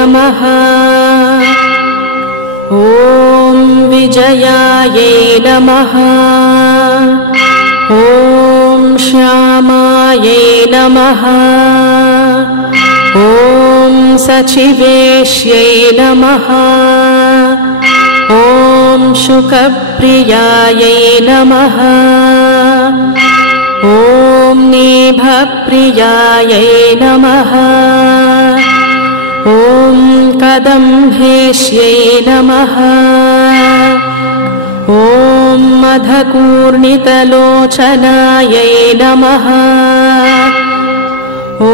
नमः। ॐ विजयायै नमः। ॐ श्यामायै नमः। ॐ सचिवेश्यै नमः। ॐ शुकप्रियायै नमः। ॐ नीभप्रियायै नमः। ॐ कदम्भेश्यै नमः। ॐ मधुकूर्णितलोचनायै नमः। ॐ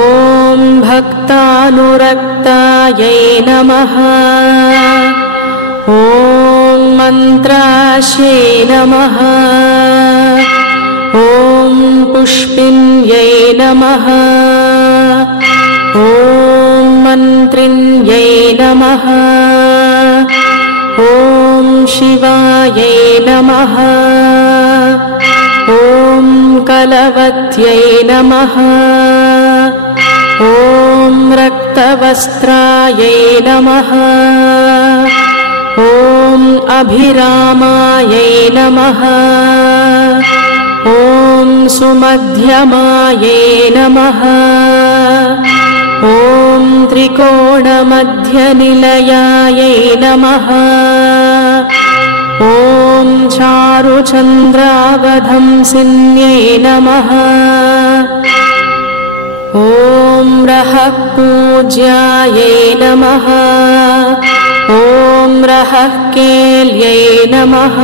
भक्तानुरक्तायै नमः। ॐ मन्त्रास्यै नमः। ॐ पुष्पिन्यै नमः। ॐ मन्त्रिण्यै नमः। ॐ शिवायै नमः। ॐ कलवत्यै नमः। ॐ रक्तवस्त्रायै नमः। ॐ अभिरामायै नमः। ॐ सुमध्यमायै नमः। ॐ त्रिकोणमध्यनिलयायै नमः। ॐ चारुचन्द्रावधंसिन्यै नमः। ॐ रहःपूज्यायै नमः। ॐ रहःकेल्यै नमः।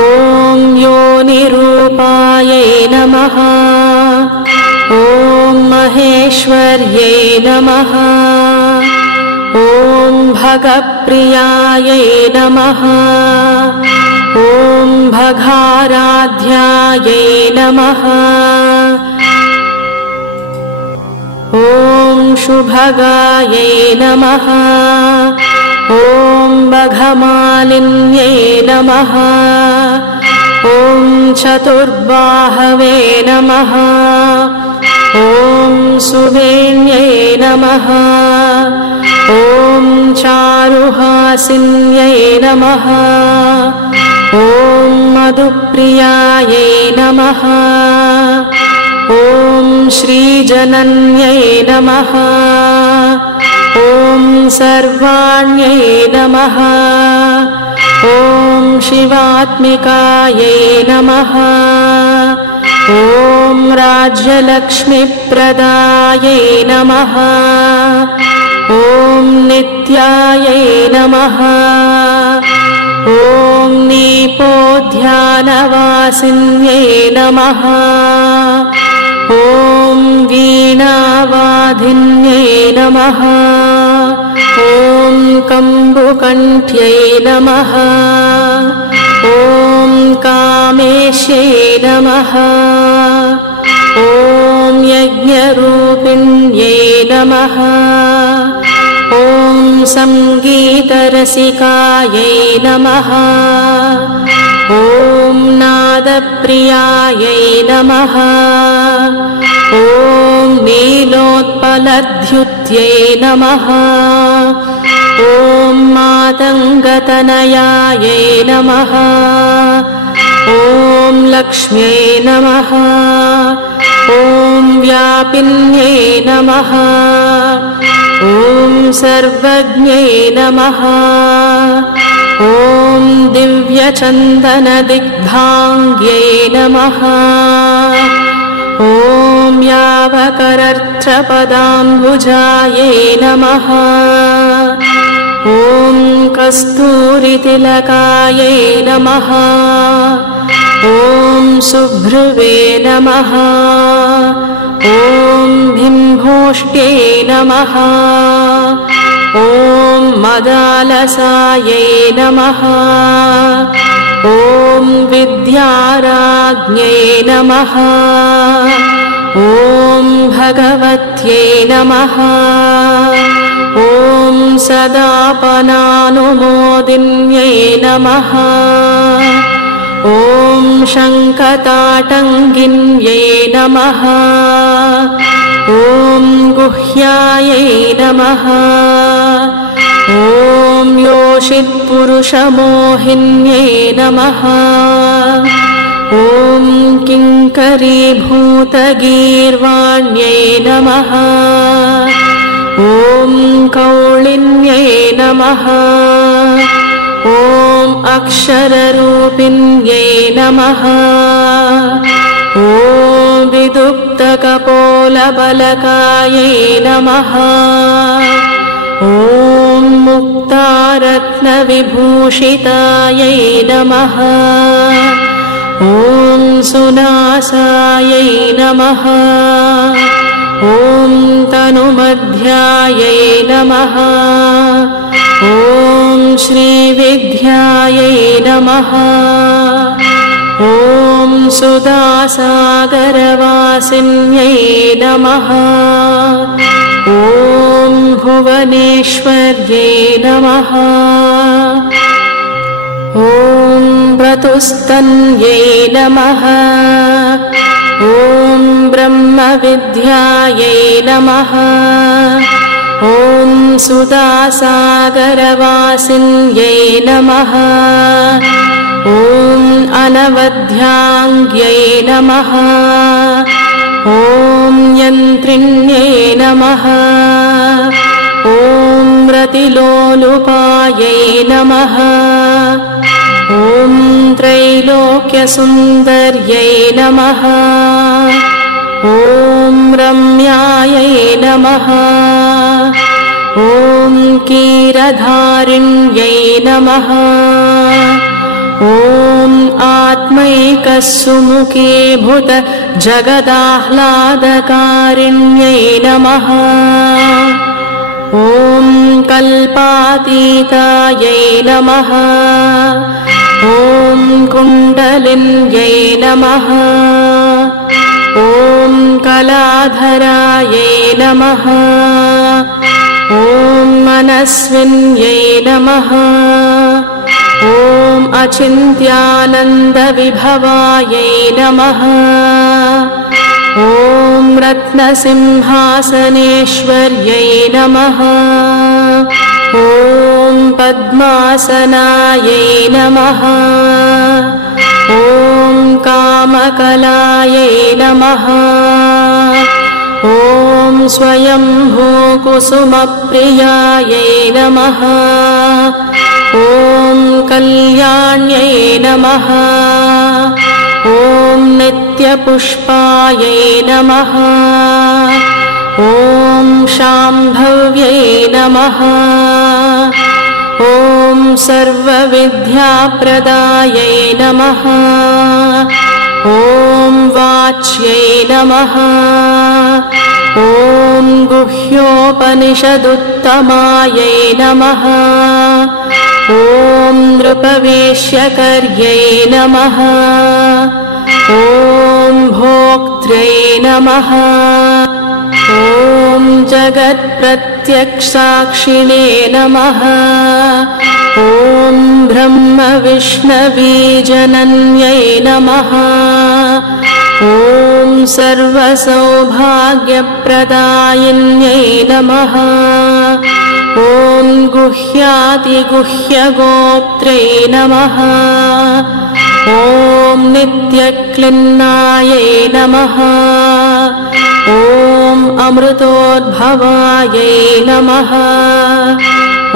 ॐ योनिरूपायै नमः। ॐ महेश्वर्यै नमः। ॐ भगप्रियायै नमः। ॐ भगाराध्यायै नमः। ॐ शुभगायै नमः। ॐ बघमालिन्यै नमः। ॐ चतुर्बाहवे नमः। ॐ सुवेण्यै नमः। ॐ चारुहासिन्यै नमः। ॐ मधुप्रियायै नमः। ॐ श्रीजनन्यै नमः। ॐ सर्वाण्यै नमः। ॐ शिवात्मिकायै नमः। ॐ राज्यलक्ष्मीप्रदायै नमः। ॐ नित्यायै नमः। ॐ नीपोध्यानवासिन्यै नमः। ॐ वीणावादिन्यै नमः। ॐ कम्बुकण्ठ्यै नमः। ॐ कामेश्यै नमः। ॐ यज्ञरूपिण्यै नमः। ॐ सङ्गीतरसिकायै नमः। ॐ नादप्रियायै नमः। ॐ नीलोत्पलद्युत्यै नमः। ॐ मातङ्गतनयायै नमः। ॐ लक्ष्म्यै नमः। ॐ व्यापिन्यै नमः। ॐ सर्वज्ञै नमः। ॐ दिव्यचन्दनदिग्धाङ्ग्यै नमः। ॐ यावकरर्थपदाम्बुजायै नमः। ॐ कस्तूरितिलकायै नमः। ॐ सुभ्रुवे नमः। ॐ बिम्भोष्ट्यै नमः। ॐ मदालसायै नमः। ॐ विद्याराज्ञै नमः। ॐ भगवत्यै नमः। ॐ सदापनानुमोदिन्यै नमः। ॐ शङ्खताटङ्गिन्यै नमः। ॐ ॐ गुह्यायै नमः ॐ योषित्पुरुषमोहिन्यै नमः ॐ किङ्करीभूतगीर्वाण्यै नमः ॐ कौलिन्यै नमः ॐ अक्षररूपिण्यै नमः ॐ विदुप्तकपोलबलकायै नमः ॐ मुक्तारत्नविभूषितायै नमः ॐ सुनासायै नमः ॐ तनुमध्यायै नमः ॐ श्रीविद्यायै नमः ॐ सुधासागरवासिन्यै नमः ॐ भुवनेश्वर्यै नमः ॐ प्रतुस्तन्यै नमः ॐ ब्रह्मविद्यायै नमः ॐ सुधासागरवासिन्यै नमः ॐ अनवध्याङ्ग्यै नमः ॐ यन्त्रिण्यै नमः ॐ रतिलोलुपायै नमः ॐ त्रैलोक्यसुन्दर्यै नमः ॐ रम्यायै नमः ॐ कीरधारिण्यै नमः ॐ आत्मैकसुमुखीभूत जगदाह्लादकारिण्यै नमः ॐ कल्पातीतायै नमः ॐ कुण्डलिन्यै नमः ॐ कलाधरायै नमः ॐ मनस्विन्यै नमः ॐ अचिन्त्यानन्दविभवायै नमः ॐ रत्नसिंहासनेश्वर्यै नमः ॐ पद्मासनायै नमः ॐ कामकलायै नमः ॐ स्वयंभूकुसुमप्रियायै नमः ॐ कल्याण्यै नमः ॐ नित्यपुष्पायै नमः ॐ शाम्भव्यै नमः ॐ सर्वविद्याप्रदायै नमः ॐ वाच्यै नमः ॐ गुह्योपनिषदुत्तमायै नमः ॐ नृपवेश्यकर्यै नमः ॐ भोक्त्र्यै नमः ॐ जगत्प्रत्यक्षसाक्षिणे नमः ॐ ब्रह्मविष्णवीजनन्यै नमः ॐ सर्वसौभाग्यप्रदायिन्यै नमः ॐ गुह्यातिगुह्यगोप्त्रै नमः ॐ नित्यक्लिन्नायै नमः ॐ अमृतोद्भवायै नमः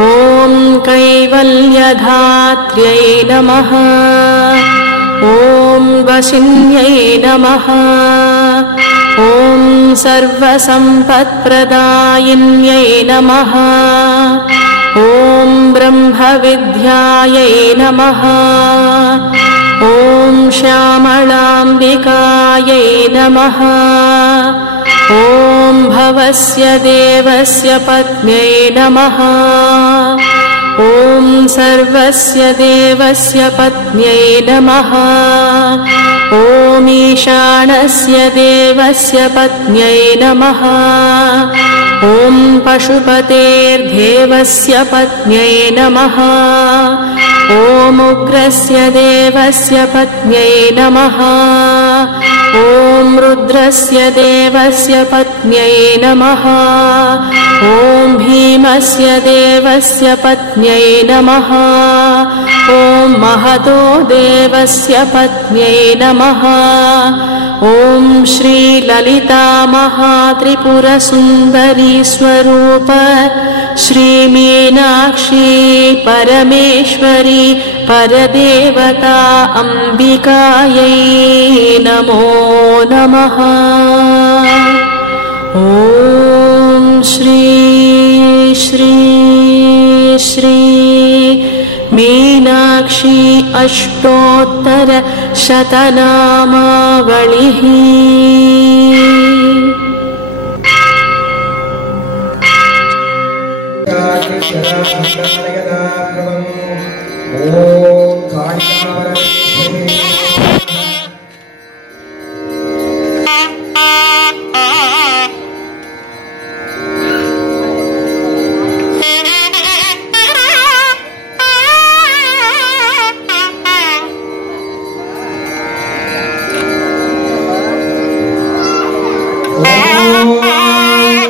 ॐ कैवल्यधात्र्यै नमः ॐ वशिन्यै नमः ॐ सर्वसम्पत्प्रदायिन्यै नमः ॐ ब्रह्मविद्यायै नमः ॐ श्यामलाम्बिकायै नमः ॐ भवस्य देवस्य पत्न्यै नमः ॐ सर्वस्य देवस्य पत्न्यै नमः ॐ ईशानस्य देवस्य पत्न्यै नमः ॐ पशुपतेर्देवस्य पत्न्यै नमः ॐ उग्रस्य देवस्य पत्न्यै नमः ॐ रुद्रस्य देवस्य पत्न्यै नमः। ॐ भीमस्य देवस्य पत्न्यै नमः। ॐ महतो देवस्य पत्न्यै नमः। ॐ श्रीललिता महात्रिपुरसुन्दरी स्वरूप श्रीमीनाक्षी परमेश्वरी परदेवता अम्बिकायै नमो नमः। ॐ श्री श्री श्री मीनाक्षी अष्टोत्तर शतनामावलिः।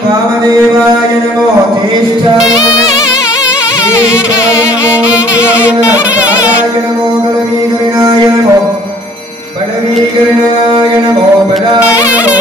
वामदेवाय नमो ज्येष्ठाय नमो बलवीकरणाय नमो बलवीकरणाय नमो बलाय नमो